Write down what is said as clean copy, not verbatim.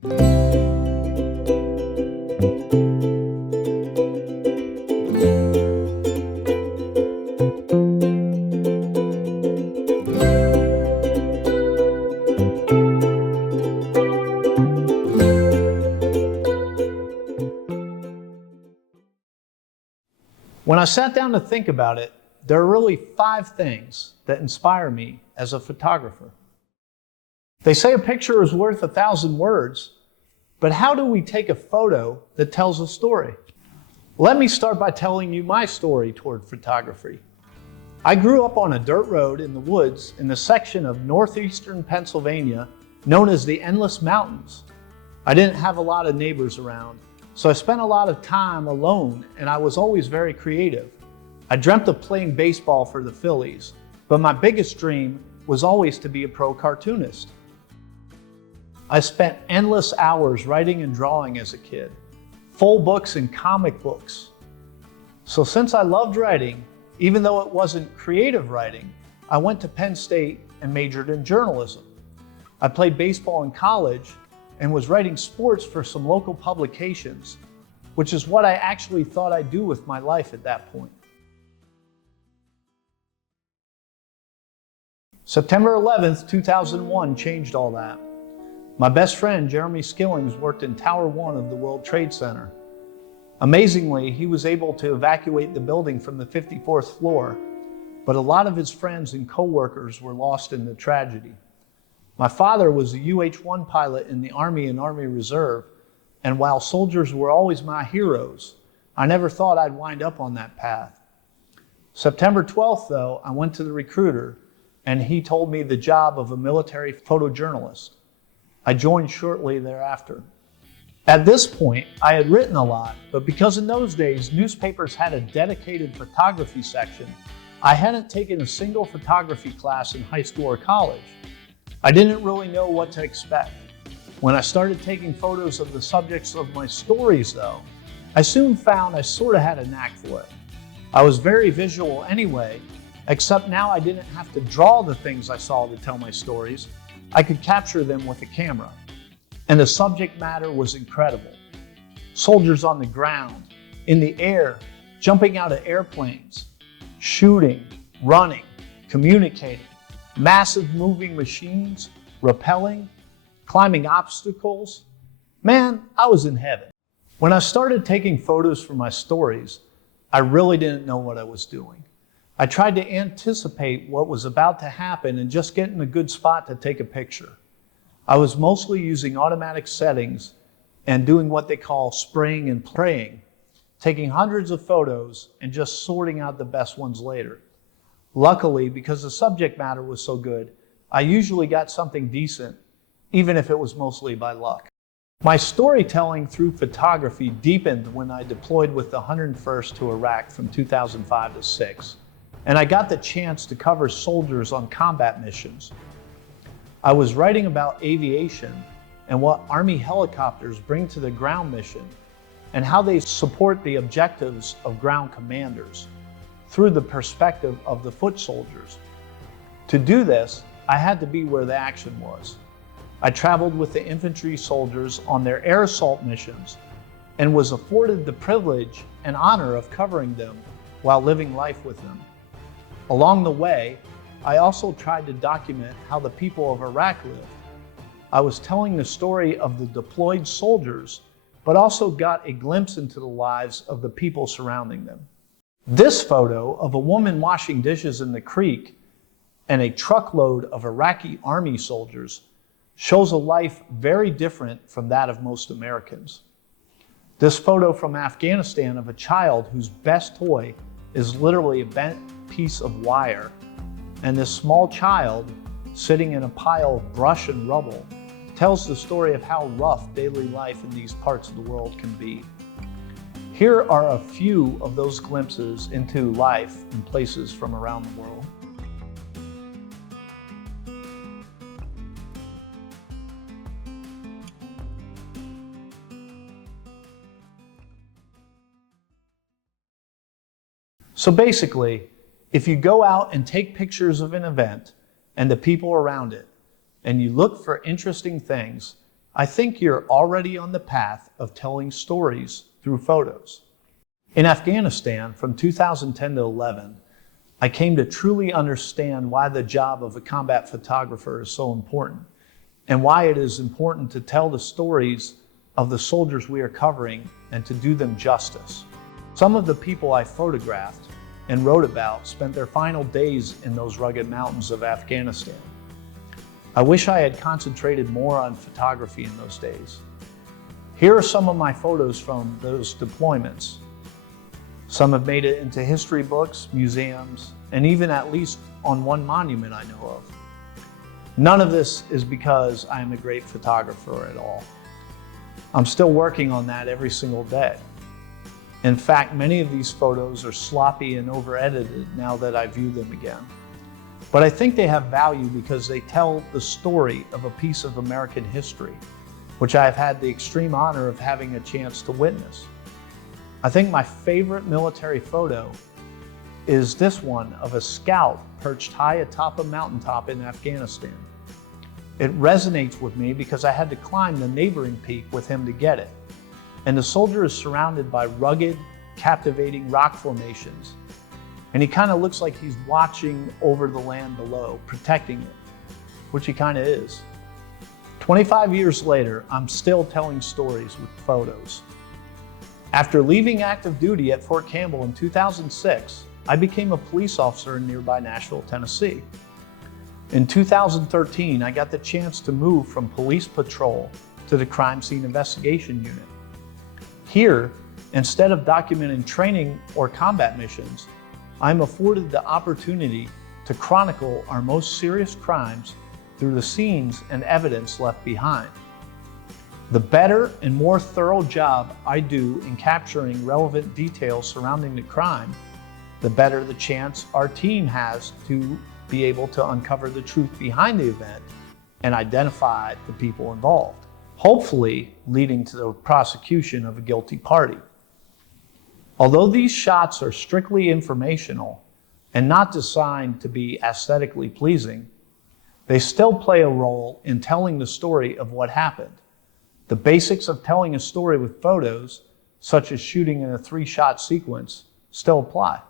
When I sat down to think about it, there are really 5 things that inspire me as a photographer. They say a picture is worth 1,000 words, but how do we take a photo that tells a story? Let me start by telling you my story toward photography. I grew up on a dirt road in the woods in the section of northeastern Pennsylvania known as the Endless Mountains. I didn't have a lot of neighbors around, so I spent a lot of time alone, and I was always very creative. I dreamt of playing baseball for the Phillies, but my biggest dream was always to be a pro cartoonist. I spent endless hours writing and drawing as a kid, full books and comic books. So since I loved writing, even though it wasn't creative writing, I went to Penn State and majored in journalism. I played baseball in college and was writing sports for some local publications, which is what I actually thought I'd do with my life at that point. September 11th, 2001 changed all that. My best friend, Jeremy Skillings, worked in Tower 1 of the World Trade Center. Amazingly, he was able to evacuate the building from the 54th floor, but a lot of his friends and co-workers were lost in the tragedy. My father was a UH-1 pilot in the Army and Army Reserve, and while soldiers were always my heroes, I never thought I'd wind up on that path. September 12th, though, I went to the recruiter, and he told me the job of a military photojournalist. I joined shortly thereafter. At this point, I had written a lot, but because in those days, newspapers had a dedicated photography section, I hadn't taken a single photography class in high school or college. I didn't really know what to expect. When I started taking photos of the subjects of my stories, though, I soon found I sort of had a knack for it. I was very visual anyway, except now I didn't have to draw the things I saw to tell my stories. I could capture them with a camera. And the subject matter was incredible. Soldiers on the ground, in the air, jumping out of airplanes, shooting, running, communicating, massive moving machines, rappelling, climbing obstacles. Man, I was in heaven. When I started taking photos for my stories, I really didn't know what I was doing. I tried to anticipate what was about to happen and just get in a good spot to take a picture. I was mostly using automatic settings and doing what they call spraying and praying, taking hundreds of photos and just sorting out the best ones later. Luckily, because the subject matter was so good, I usually got something decent, even if it was mostly by luck. My storytelling through photography deepened when I deployed with the 101st to Iraq from 2005 to 6, and I got the chance to cover soldiers on combat missions. I was writing about aviation and what Army helicopters bring to the ground mission and how they support the objectives of ground commanders through the perspective of the foot soldiers. To do this, I had to be where the action was. I traveled with the infantry soldiers on their air assault missions and was afforded the privilege and honor of covering them while living life with them. Along the way, I also tried to document how the people of Iraq lived. I was telling the story of the deployed soldiers, but also got a glimpse into the lives of the people surrounding them. This photo of a woman washing dishes in the creek and a truckload of Iraqi army soldiers shows a life very different from that of most Americans. This photo from Afghanistan of a child whose best toy is literally a bent piece of wire, and this small child sitting in a pile of brush and rubble tells the story of how rough daily life in these parts of the world can be. Here are a few of those glimpses into life in places from around the world. So basically, if you go out and take pictures of an event and the people around it, and you look for interesting things, I think you're already on the path of telling stories through photos. In Afghanistan, from 2010 to 11, I came to truly understand why the job of a combat photographer is so important, and why it is important to tell the stories of the soldiers we are covering and to do them justice. Some of the people I photographed and wrote about spent their final days in those rugged mountains of Afghanistan. I wish I had concentrated more on photography in those days. Here are some of my photos from those deployments. Some have made it into history books, museums, and even at least on one monument I know of. None of this is because I am a great photographer at all. I'm still working on that every single day. In fact, many of these photos are sloppy and over-edited now that I view them again. But I think they have value because they tell the story of a piece of American history, which I have had the extreme honor of having a chance to witness. I think my favorite military photo is this one of a scout perched high atop a mountaintop in Afghanistan. It resonates with me because I had to climb the neighboring peak with him to get it. And the soldier is surrounded by rugged, captivating rock formations. And he kind of looks like he's watching over the land below, protecting it, which he kind of is. 25 years later, I'm still telling stories with photos. After leaving active duty at Fort Campbell in 2006, I became a police officer in nearby Nashville, Tennessee. In 2013, I got the chance to move from police patrol to the crime scene investigation unit. Here, instead of documenting training or combat missions, I'm afforded the opportunity to chronicle our most serious crimes through the scenes and evidence left behind. The better and more thorough job I do in capturing relevant details surrounding the crime, the better the chance our team has to be able to uncover the truth behind the event and identify the people involved, hopefully leading to the prosecution of a guilty party. Although these shots are strictly informational and not designed to be aesthetically pleasing, they still play a role in telling the story of what happened. The basics of telling a story with photos, such as shooting in a 3-shot sequence, still apply.